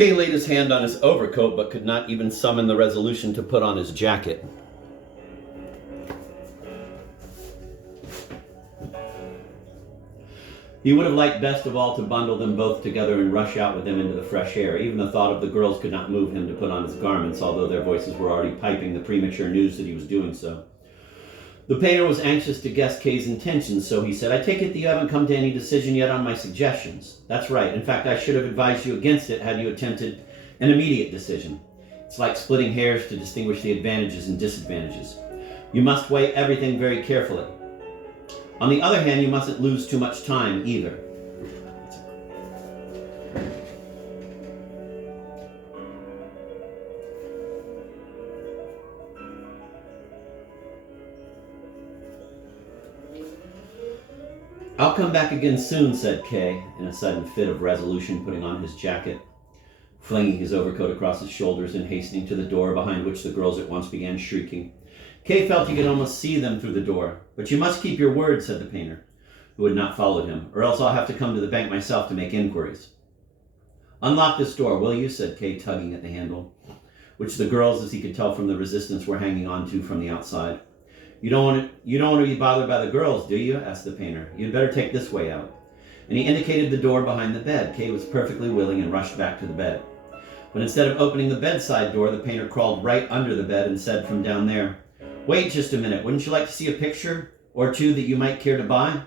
Kay laid his hand on his overcoat, but could not even summon the resolution to put on his jacket. He would have liked best of all to bundle them both together and rush out with them into the fresh air. Even the thought of the girls could not move him to put on his garments, although their voices were already piping the premature news that he was doing so. The painter was anxious to guess Kay's intentions, so he said, "I take it that you haven't come to any decision yet on my suggestions." "That's right. In fact, I should have advised you against it had you attempted an immediate decision. It's like splitting hairs to distinguish the advantages and disadvantages. You must weigh everything very carefully. On the other hand, you mustn't lose too much time either." "I'll come back again soon," said Kay, in a sudden fit of resolution, putting on his jacket, flinging his overcoat across his shoulders and hastening to the door, behind which the girls at once began shrieking. Kay felt he could almost see them through the door. "But you must keep your word," said the painter, who had not followed him, "or else I'll have to come to the bank myself to make inquiries." "Unlock this door, will you?" said Kay, tugging at the handle, which the girls, as he could tell from the resistance, were hanging on to from the outside. You don't want to be bothered by the girls, do you?" asked the painter. "You'd better take this way out." And he indicated the door behind the bed. Kay was perfectly willing and rushed back to the bed. But instead of opening the bedside door, the painter crawled right under the bed and said from down there, "Wait just a minute. Wouldn't you like to see a picture or two that you might care to buy?"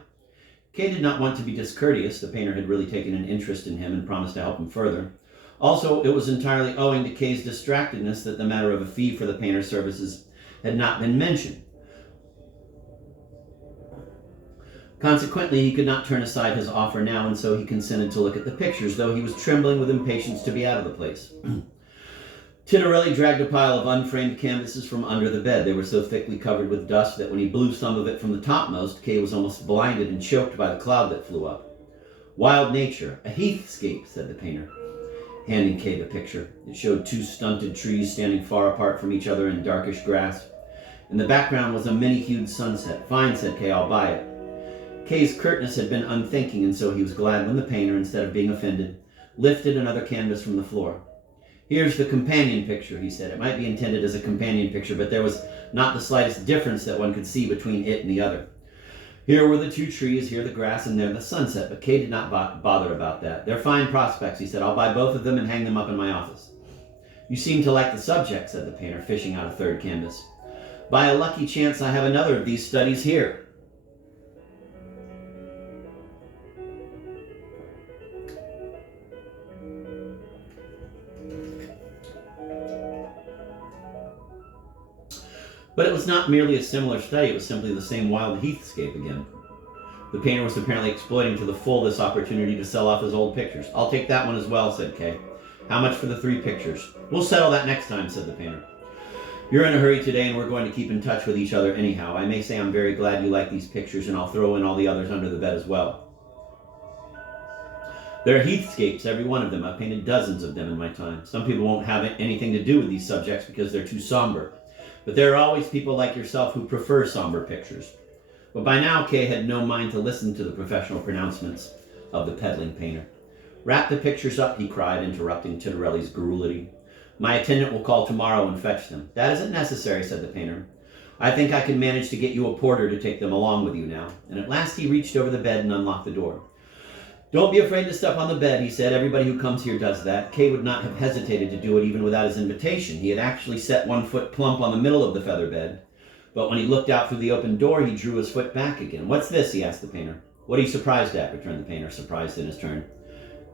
Kay did not want to be discourteous. The painter had really taken an interest in him and promised to help him further. Also, it was entirely owing to Kay's distractedness that the matter of a fee for the painter's services had not been mentioned. Consequently, he could not turn aside his offer now, and so he consented to look at the pictures, though he was trembling with impatience to be out of the place. Tintorelli dragged a pile of unframed canvases from under the bed. They were so thickly covered with dust that when he blew some of it from the topmost, Kay was almost blinded and choked by the cloud that flew up. "Wild nature, a heathscape," said the painter, handing Kay the picture. It showed two stunted trees standing far apart from each other in darkish grass. In the background was a many-hued sunset. "Fine," said Kay, "I'll buy it." Kay's curtness had been unthinking, and so he was glad when the painter, instead of being offended, lifted another canvas from the floor. "Here's the companion picture," he said. It might be intended as a companion picture, but there was not the slightest difference that one could see between it and the other. Here were the two trees, here the grass, and there the sunset, but Kay did not bother about that. "They're fine prospects," he said. "I'll buy both of them and hang them up in my office." "You seem to like the subject," said the painter, fishing out a third canvas. "By a lucky chance, I have another of these studies here." But it was not merely a similar study, it was simply the same wild heathscape again. The painter was apparently exploiting to the full this opportunity to sell off his old pictures. "I'll take that one as well," said Kay. "How much for the 3 pictures?" "We'll settle that next time," said the painter. "You're in a hurry today and we're going to keep in touch with each other anyhow. I may say I'm very glad you like these pictures, and I'll throw in all the others under the bed as well. They're heathscapes, every one of them. I've painted dozens of them in my time. Some people won't have anything to do with these subjects because they're too somber. But there are always people like yourself who prefer somber pictures." But by now, Kay had no mind to listen to the professional pronouncements of the peddling painter. "Wrap the pictures up," he cried, interrupting Tintorelli's garrulity. "My attendant will call tomorrow and fetch them." "That isn't necessary," said the painter. "I think I can manage to get you a porter to take them along with you now." And at last he reached over the bed and unlocked the door. "Don't be afraid to step on the bed," he said. "Everybody who comes here does that." Kay would not have hesitated to do it even without his invitation. He had actually set one foot plump on the middle of the feather bed. But when he looked out through the open door, he drew his foot back again. "What's this?" he asked the painter. "What are you surprised at?" returned the painter, surprised in his turn.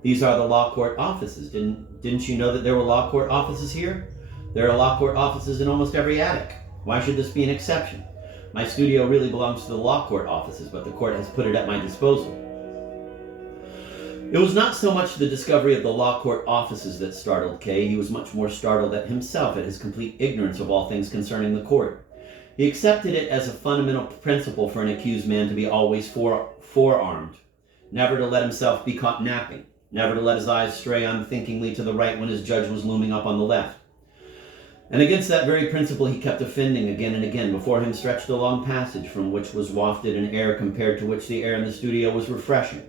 "These are the law court offices. Didn't you know that there were law court offices here? There are law court offices in almost every attic. Why should this be an exception? My studio really belongs to the law court offices, but the court has put it at my disposal." It was not so much the discovery of the law court offices that startled Kay. He was much more startled at himself, at his complete ignorance of all things concerning the court. He accepted it as a fundamental principle for an accused man to be always forearmed, never to let himself be caught napping, never to let his eyes stray unthinkingly to the right when his judge was looming up on the left. And against that very principle he kept offending again and again. Before him stretched a long passage from which was wafted an air compared to which the air in the studio was refreshing.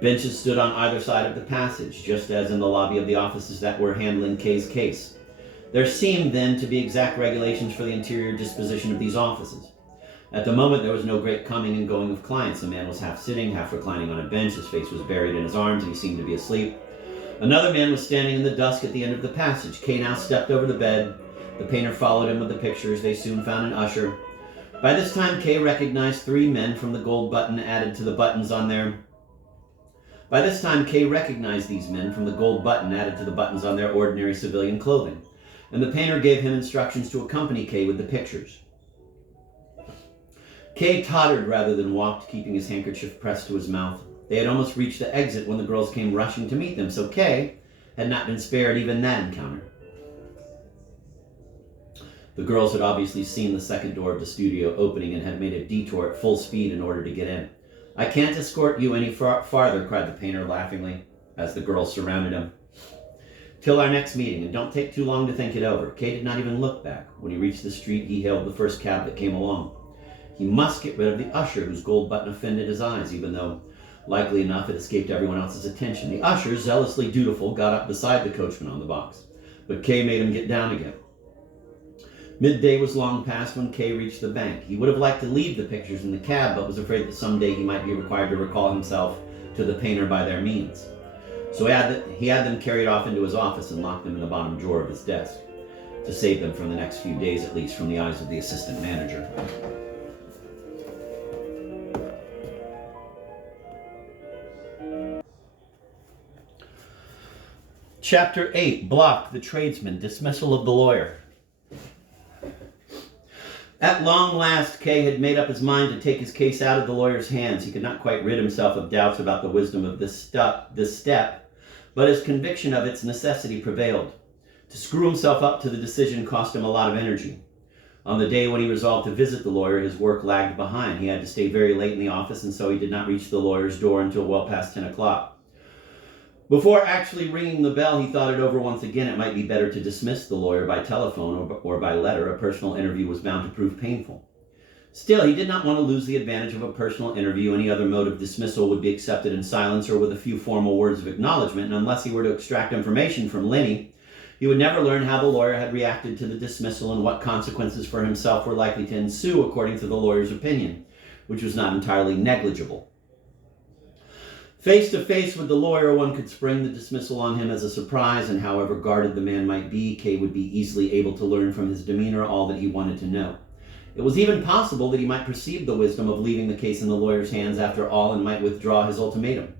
Benches stood on either side of the passage, just as in the lobby of the offices that were handling Kay's case. There seemed, then, to be exact regulations for the interior disposition of these offices. At the moment, there was no great coming and going of clients. A man was half sitting, half reclining on a bench. His face was buried in his arms, and he seemed to be asleep. Another man was standing in the dusk at the end of the passage. Kay now stepped over the bed. The painter followed him with the pictures. They soon found an usher. By this time, Kay recognized three men from the gold button added to the buttons on their... By this time, Kay recognized these men from the gold button added to the buttons on their ordinary civilian clothing, and the painter gave him instructions to accompany Kay with the pictures. Kay tottered rather than walked, keeping his handkerchief pressed to his mouth. They had almost reached the exit when the girls came rushing to meet them, so Kay had not been spared even that encounter. The girls had obviously seen the second door of the studio opening and had made a detour at full speed in order to get in. "I can't escort you any farther," cried the painter laughingly as the girls surrounded him. "Till our next meeting, and don't take too long to think it over." Kay did not even look back. When he reached the street, he hailed the first cab that came along. He must get rid of the usher whose gold button offended his eyes, even though, likely enough, it escaped everyone else's attention. The usher, zealously dutiful, got up beside the coachman on the box, but Kay made him get down again. Midday was long past when Kay reached the bank. He would have liked to leave the pictures in the cab, but was afraid that someday he might be required to recall himself to the painter by their means. So he had them carried off into his office and locked them in the bottom drawer of his desk, to save them from the next few days at least from the eyes of the assistant manager. Chapter 8, Block, the Tradesman, Dismissal of the Lawyer. At long last, Kay had made up his mind to take his case out of the lawyer's hands. He could not quite rid himself of doubts about the wisdom of this step, but his conviction of its necessity prevailed. To screw himself up to the decision cost him a lot of energy. On the day when he resolved to visit the lawyer, his work lagged behind. He had to stay very late in the office, and so he did not reach the lawyer's door until well past 10 o'clock. Before actually ringing the bell, he thought it over once again. It might be better to dismiss the lawyer by telephone or by letter. A personal interview was bound to prove painful. Still, he did not want to lose the advantage of a personal interview. Any other mode of dismissal would be accepted in silence or with a few formal words of acknowledgement, and unless he were to extract information from Lenny, he would never learn how the lawyer had reacted to the dismissal and what consequences for himself were likely to ensue according to the lawyer's opinion, which was not entirely negligible. Face to face with the lawyer, one could spring the dismissal on him as a surprise, and however guarded the man might be, Kay would be easily able to learn from his demeanor all that he wanted to know. It was even possible that he might perceive the wisdom of leaving the case in the lawyer's hands after all and might withdraw his ultimatum.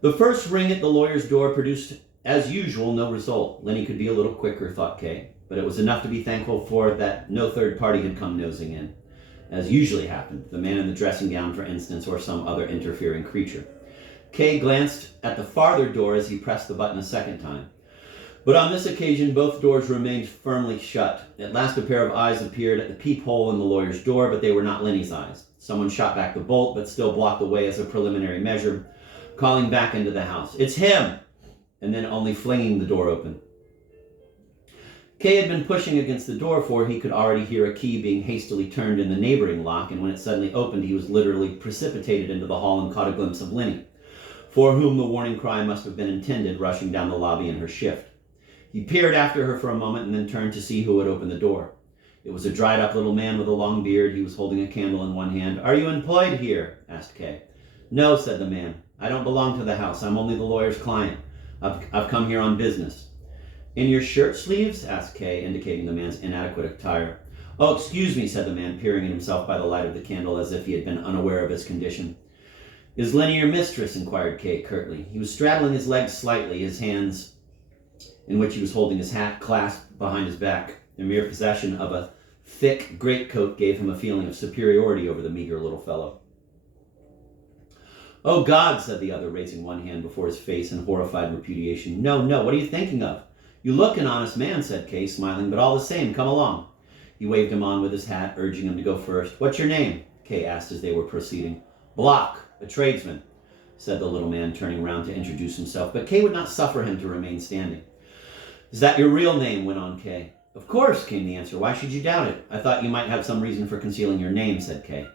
The first ring at the lawyer's door produced, as usual, no result. Lenny could be a little quicker, thought Kay, but it was enough to be thankful for that no third party had come nosing in, as usually happened, the man in the dressing gown, for instance, or some other interfering creature. Kay glanced at the farther door as he pressed the button a second time. But on this occasion, both doors remained firmly shut. At last, a pair of eyes appeared at the peephole in the lawyer's door, but they were not Lenny's eyes. Someone shot back the bolt, but still blocked the way as a preliminary measure, calling back into the house, "It's him!" and then only flinging the door open. Kay had been pushing against the door, for he could already hear a key being hastily turned in the neighboring lock, and when it suddenly opened, he was literally precipitated into the hall and caught a glimpse of Lenny, for whom the warning cry must have been intended, rushing down the lobby in her shift. He peered after her for a moment and then turned to see who had opened the door. It was a dried-up little man with a long beard. He was holding a candle in one hand. "Are you employed here?" asked Kay. "No," said the man. "I don't belong to the house. I'm only the lawyer's client. I've come here on business." "In your shirt sleeves?" asked Kay, indicating the man's inadequate attire. "Oh, excuse me," said the man, peering at himself by the light of the candle as if he had been unaware of his condition. "Is Lenny your mistress?" inquired Kay curtly. He was straddling his legs slightly, his hands, in which he was holding his hat, clasped behind his back. The mere possession of a thick greatcoat gave him a feeling of superiority over the meager little fellow. "Oh, God," said the other, raising one hand before his face in horrified repudiation. No, what are you thinking of?" "You look an honest man," said Kay, smiling, "but all the same, come along." He waved him on with his hat, urging him to go first. "What's your name?" Kay asked as they were proceeding. "Block, a tradesman," said the little man, turning round to introduce himself, but Kay would not suffer him to remain standing. "Is that your real name?" went on Kay. "Of course," came the answer. "Why should you doubt it?" "I thought you might have some reason for concealing your name," said Kay.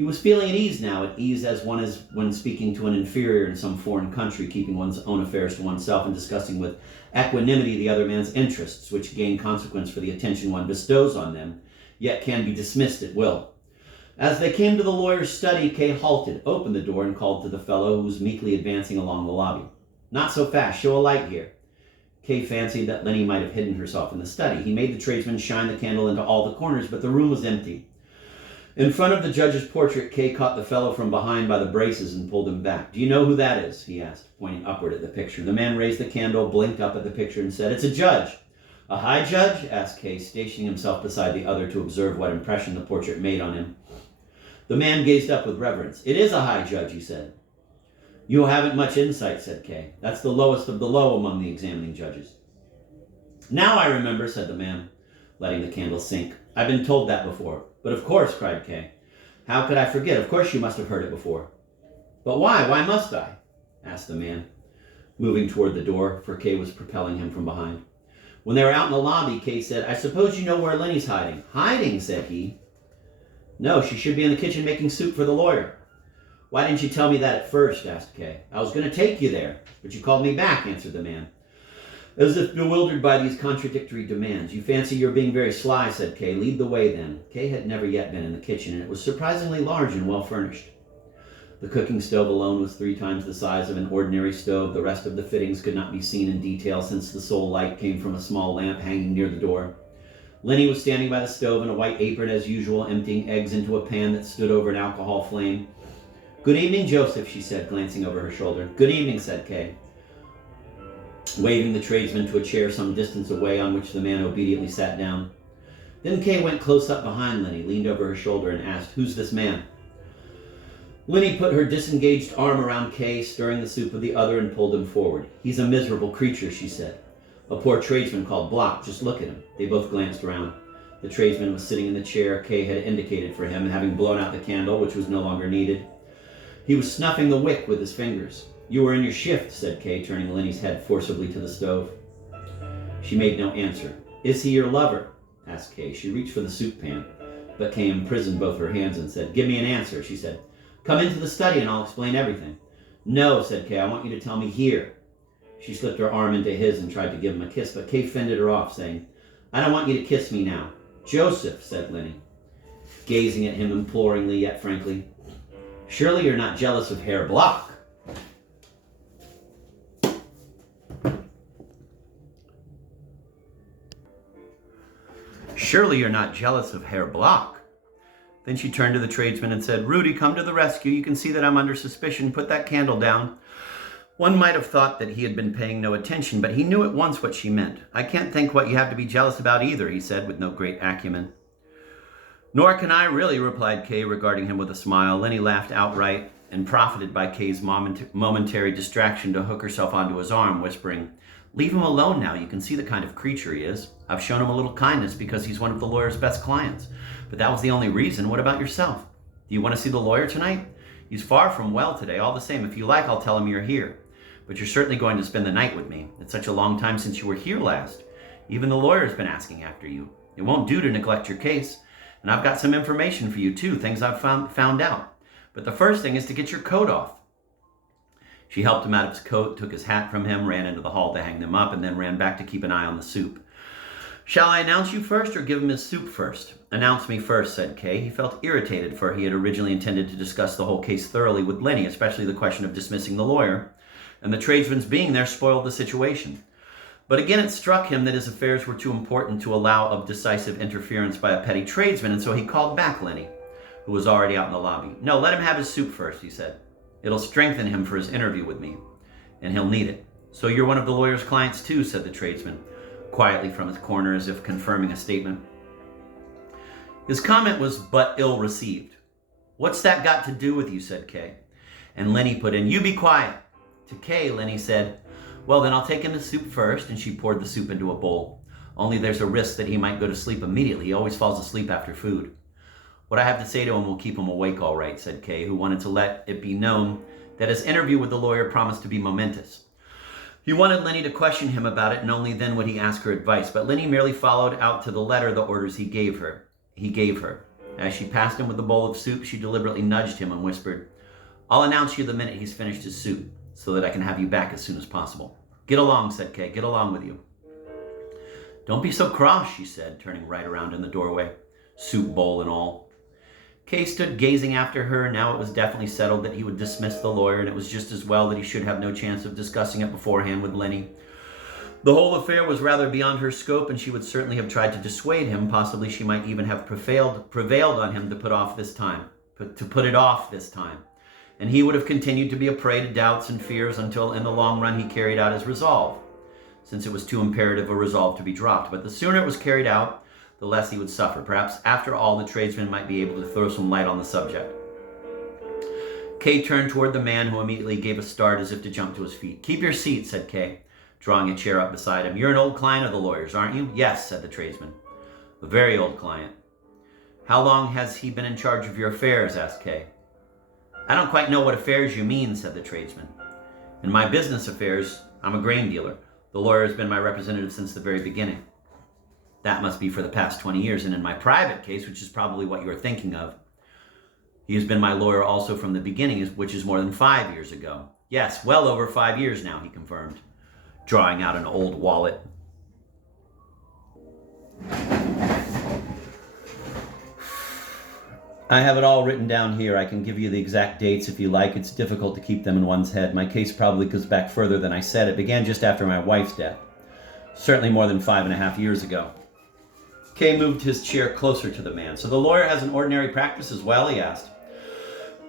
He was feeling at ease now, at ease as one is when speaking to an inferior in some foreign country, keeping one's own affairs to oneself and discussing with equanimity the other man's interests, which gain consequence for the attention one bestows on them, yet can be dismissed at will. As they came to the lawyer's study, Kay halted, opened the door, and called to the fellow who was meekly advancing along the lobby. "Not so fast. Show a light here." Kay fancied that Lenny might have hidden herself in the study. He made the tradesman shine the candle into all the corners, but the room was empty. In front of the judge's portrait, Kay caught the fellow from behind by the braces and pulled him back. "Do you know who that is?" he asked, pointing upward at the picture. The man raised the candle, blinked up at the picture, and said, "It's a judge." "A high judge?" asked Kay, stationing himself beside the other to observe what impression the portrait made on him. The man gazed up with reverence. "It is a high judge," he said. "You haven't much insight," said Kay. "That's the lowest of the low among the examining judges." "Now I remember," said the man, letting the candle sink. "I've been told that before." "But of course," cried Kay. "How could I forget? Of course you must have heard it before." "But why? Why must I?" asked the man, moving toward the door, for Kay was propelling him from behind. When they were out in the lobby, Kay said, "I suppose you know where Lenny's hiding." "Hiding?" said he. "No, she should be in the kitchen making soup for the lawyer." "Why didn't you tell me that at first?" asked Kay. "I was going to take you there, but you called me back," answered the man, as if bewildered by these contradictory demands. "You fancy you're being very sly," said Kay. "Lead the way, then." Kay had never yet been in the kitchen, and it was surprisingly large and well furnished. The cooking stove alone was 3 times the size of an ordinary stove. The rest of the fittings could not be seen in detail, since the sole light came from a small lamp hanging near the door. Lenny was standing by the stove in a white apron as usual, emptying eggs into a pan that stood over an alcohol flame. "Good evening, Joseph," she said, glancing over her shoulder. "Good evening," said Kay, waving the tradesman to a chair some distance away, on which the man obediently sat down. Then Kay went close up behind Lenny, leaned over her shoulder, and asked, "Who's this man?" Lenny put her disengaged arm around Kay, stirring the soup of the other, and pulled him forward. "He's a miserable creature," she said. "A poor tradesman called Block. Just look at him." They both glanced around. The tradesman was sitting in the chair Kay had indicated for him, and having blown out the candle, which was no longer needed, he was snuffing the wick with his fingers. "You were in your shift," said Kay, turning Lenny's head forcibly to the stove. She made no answer. "Is he your lover?" asked Kay. She reached for the soup pan, but Kay imprisoned both her hands and said, "Give me an answer," she said. "Come into the study and I'll explain everything." "No," said Kay, "I want you to tell me here." She slipped her arm into his and tried to give him a kiss, but Kay fended her off, saying, "I don't want you to kiss me now." "Joseph," said Lenny, gazing at him imploringly yet frankly, "surely you're not jealous of Herr Block?" "Surely you're not jealous of Herr Block?" Then she turned to the tradesman and said, "Rudy, come to the rescue. You can see that I'm under suspicion. Put that candle down." One might have thought that he had been paying no attention, but he knew at once what she meant. "I can't think what you have to be jealous about either," he said with no great acumen. "Nor can I really," replied Kay, regarding him with a smile. Lenny laughed outright and profited by Kay's momentary distraction to hook herself onto his arm, whispering, "Leave him alone now. You can see the kind of creature he is. I've shown him a little kindness because he's one of the lawyer's best clients. But that was the only reason. What about yourself? Do you want to see the lawyer tonight? He's far from well today. All the same, if you like, I'll tell him you're here. But you're certainly going to spend the night with me. It's such a long time since you were here last. Even the lawyer's been asking after you. It won't do to neglect your case. And I've got some information for you, too, things I've found out. But the first thing is to get your coat off." She helped him out of his coat, took his hat from him, ran into the hall to hang them up, and then ran back to keep an eye on the soup. "Shall I announce you first or give him his soup first?" "Announce me first," said Kay. He felt irritated, for he had originally intended to discuss the whole case thoroughly with Lenny, especially the question of dismissing the lawyer, and the tradesman's being there spoiled the situation. But again it struck him that his affairs were too important to allow of decisive interference by a petty tradesman, and so he called back Lenny, who was already out in the lobby. "No, let him have his soup first," he said. "It'll strengthen him for his interview with me, and he'll need it." "So you're one of the lawyer's clients too," said the tradesman, quietly from his corner, as if confirming a statement. His comment was but ill received. "What's that got to do with you?" said Kay. And Lenny put in, "You be quiet." To Kay, Lenny said, "Well, then I'll take him his soup first," and she poured the soup into a bowl. "Only there's a risk that he might go to sleep immediately. He always falls asleep after food." "What I have to say to him will keep him awake all right," said Kay, who wanted to let it be known that his interview with the lawyer promised to be momentous. He wanted Lenny to question him about it, and only then would he ask her advice, but Lenny merely followed out to the letter the orders he gave her. As she passed him with the bowl of soup, she deliberately nudged him and whispered, "I'll announce you the minute he's finished his soup, so that I can have you back as soon as possible." "Get along," said Kay. "Get along with you." "Don't be so cross," she said, turning right around in the doorway, soup bowl and all. Kay stood gazing after her. Now it was definitely settled that he would dismiss the lawyer, and it was just as well that he should have no chance of discussing it beforehand with Lenny. The whole affair was rather beyond her scope, and she would certainly have tried to dissuade him. Possibly she might even have prevailed on him to put it off this time. And he would have continued to be a prey to doubts and fears until in the long run he carried out his resolve, since it was too imperative a resolve to be dropped. But the sooner it was carried out, the less he would suffer. Perhaps after all, the tradesman might be able to throw some light on the subject. Kay turned toward the man, who immediately gave a start as if to jump to his feet. "Keep your seat," said Kay, drawing a chair up beside him. "You're an old client of the lawyer's, aren't you?" "Yes," said the tradesman. "A very old client." "How long has he been in charge of your affairs?" asked Kay. "I don't quite know what affairs you mean," said the tradesman. "In my business affairs, I'm a grain dealer. The lawyer has been my representative since the very beginning." "That must be for the past 20 years. And in my private case, which is probably what you are thinking of, he has been my lawyer also from the beginning, which is more than 5 years ago." "Yes, well over 5 years now," he confirmed, drawing out an old wallet. "I have it all written down here. I can give you the exact dates if you like. It's difficult to keep them in one's head. My case probably goes back further than I said. It began just after my wife's death. Certainly more than 5.5 years ago." Kay moved his chair closer to the man. "So the lawyer has an ordinary practice as well?" he asked.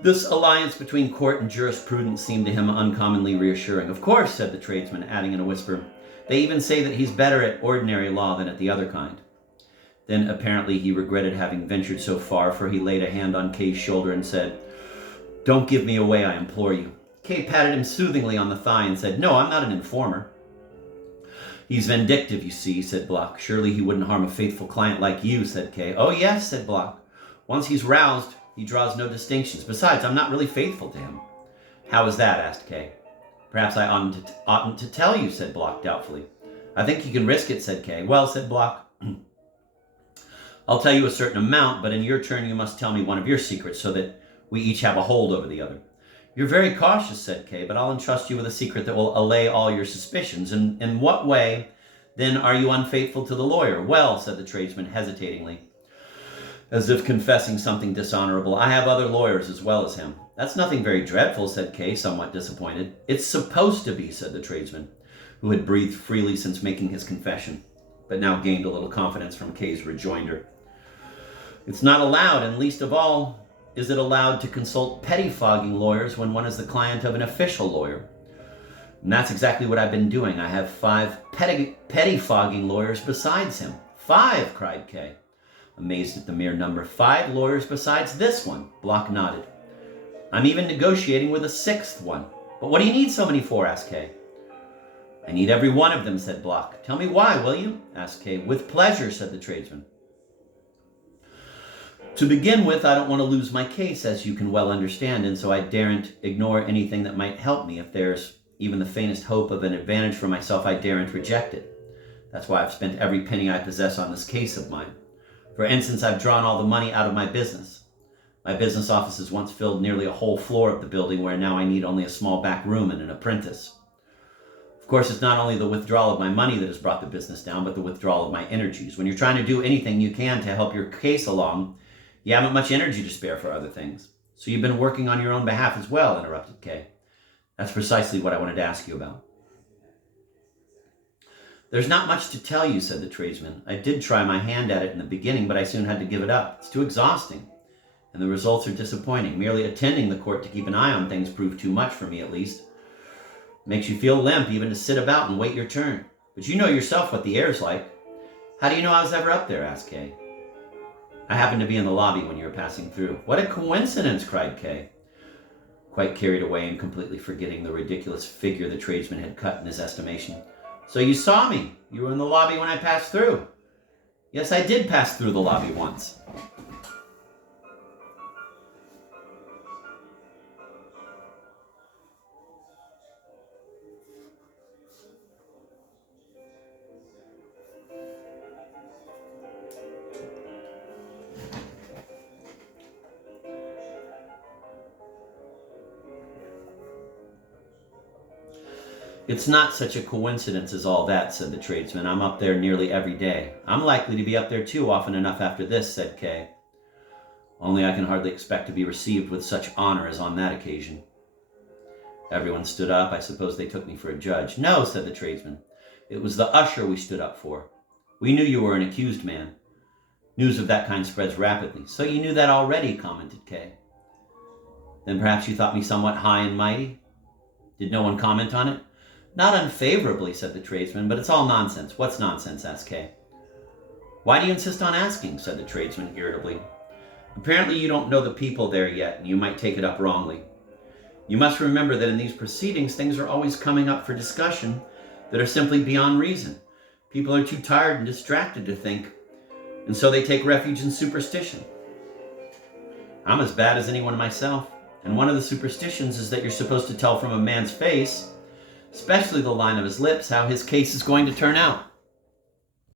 This alliance between court and jurisprudence seemed to him uncommonly reassuring. "Of course," said the tradesman, adding in a whisper, "they even say that he's better at ordinary law than at the other kind." Then apparently he regretted having ventured so far, for he laid a hand on Kay's shoulder and said, "Don't give me away, I implore you." Kay patted him soothingly on the thigh and said, "No, I'm not an informer." "He's vindictive, you see," said Block. "Surely he wouldn't harm a faithful client like you," said Kay. "Oh yes," said Block. "Once he's roused, he draws no distinctions. Besides, I'm not really faithful to him." "How is that?" asked Kay. "Perhaps I oughtn't to tell you," said Block doubtfully. "I think you can risk it," said Kay. "Well," said Block, "I'll tell you a certain amount, but in your turn you must tell me one of your secrets so that we each have a hold over the other." "You're very cautious," said Kay, "but I'll entrust you with a secret that will allay all your suspicions. And in what way, then, are you unfaithful to the lawyer?" "Well," said the tradesman hesitatingly, as if confessing something dishonorable, "I have other lawyers as well as him." "That's nothing very dreadful," said Kay, somewhat disappointed. "It's supposed to be," said the tradesman, who had breathed freely since making his confession, but now gained a little confidence from Kay's rejoinder. "It's not allowed, and least of all is it allowed to consult pettifogging lawyers when one is the client of an official lawyer. And that's exactly what I've been doing. I have 5 pettifogging lawyers besides him." "5!" cried Kay, amazed at the mere number. "5 lawyers besides this one?" Block nodded. "I'm even negotiating with a 6th one." "But what do you need so many for?" asked Kay. "I need every one of them," said Block. "Tell me why, will you?" asked Kay. "With pleasure," said the tradesman. "To begin with, I don't want to lose my case, as you can well understand, and so I daren't ignore anything that might help me. If there's even the faintest hope of an advantage for myself, I daren't reject it. That's why I've spent every penny I possess on this case of mine. For instance, I've drawn all the money out of my business. My business offices once filled nearly a whole floor of the building, where now I need only a small back room and an apprentice. Of course, it's not only the withdrawal of my money that has brought the business down, but the withdrawal of my energies. When you're trying to do anything you can to help your case along, you haven't much energy to spare for other things. So you've been working on your own behalf as well," interrupted Kay. "That's precisely what I wanted to ask you about." "There's not much to tell you," said the tradesman. "I did try my hand at it in the beginning, but I soon had to give it up. It's too exhausting, and the results are disappointing. Merely attending the court to keep an eye on things proved too much for me, at least. Makes you feel limp even to sit about and wait your turn. But you know yourself what the air's like." "How do you know I was ever up there?" asked Kay. "I happened to be in the lobby when you were passing through." "What a coincidence!" cried Kay, quite carried away and completely forgetting the ridiculous figure the tradesman had cut in his estimation. "So you saw me? You were in the lobby when I passed through?" "Yes, I did pass through the lobby once." It's not such a coincidence as all that, said the tradesman. I'm up there nearly every day. I'm likely to be up there too often enough after this, said Kay. Only I can hardly expect to be received with such honor as on that occasion. Everyone stood up. I suppose they took me for a judge. No, said the tradesman. It was the usher we stood up for. We knew you were an accused man. News of that kind spreads rapidly. So you knew that already, commented Kay. Then perhaps you thought me somewhat high and mighty? Did no one comment on it? Not unfavorably, said the tradesman, but it's all nonsense. What's nonsense? Asked Kay. Why do you insist on asking? Said the tradesman irritably. Apparently you don't know the people there yet, and you might take it up wrongly. You must remember that in these proceedings, things are always coming up for discussion that are simply beyond reason. People are too tired and distracted to think, and so they take refuge in superstition. I'm as bad as anyone myself, and one of the superstitions is that you're supposed to tell from a man's face, especially the line of his lips, how his case is going to turn out.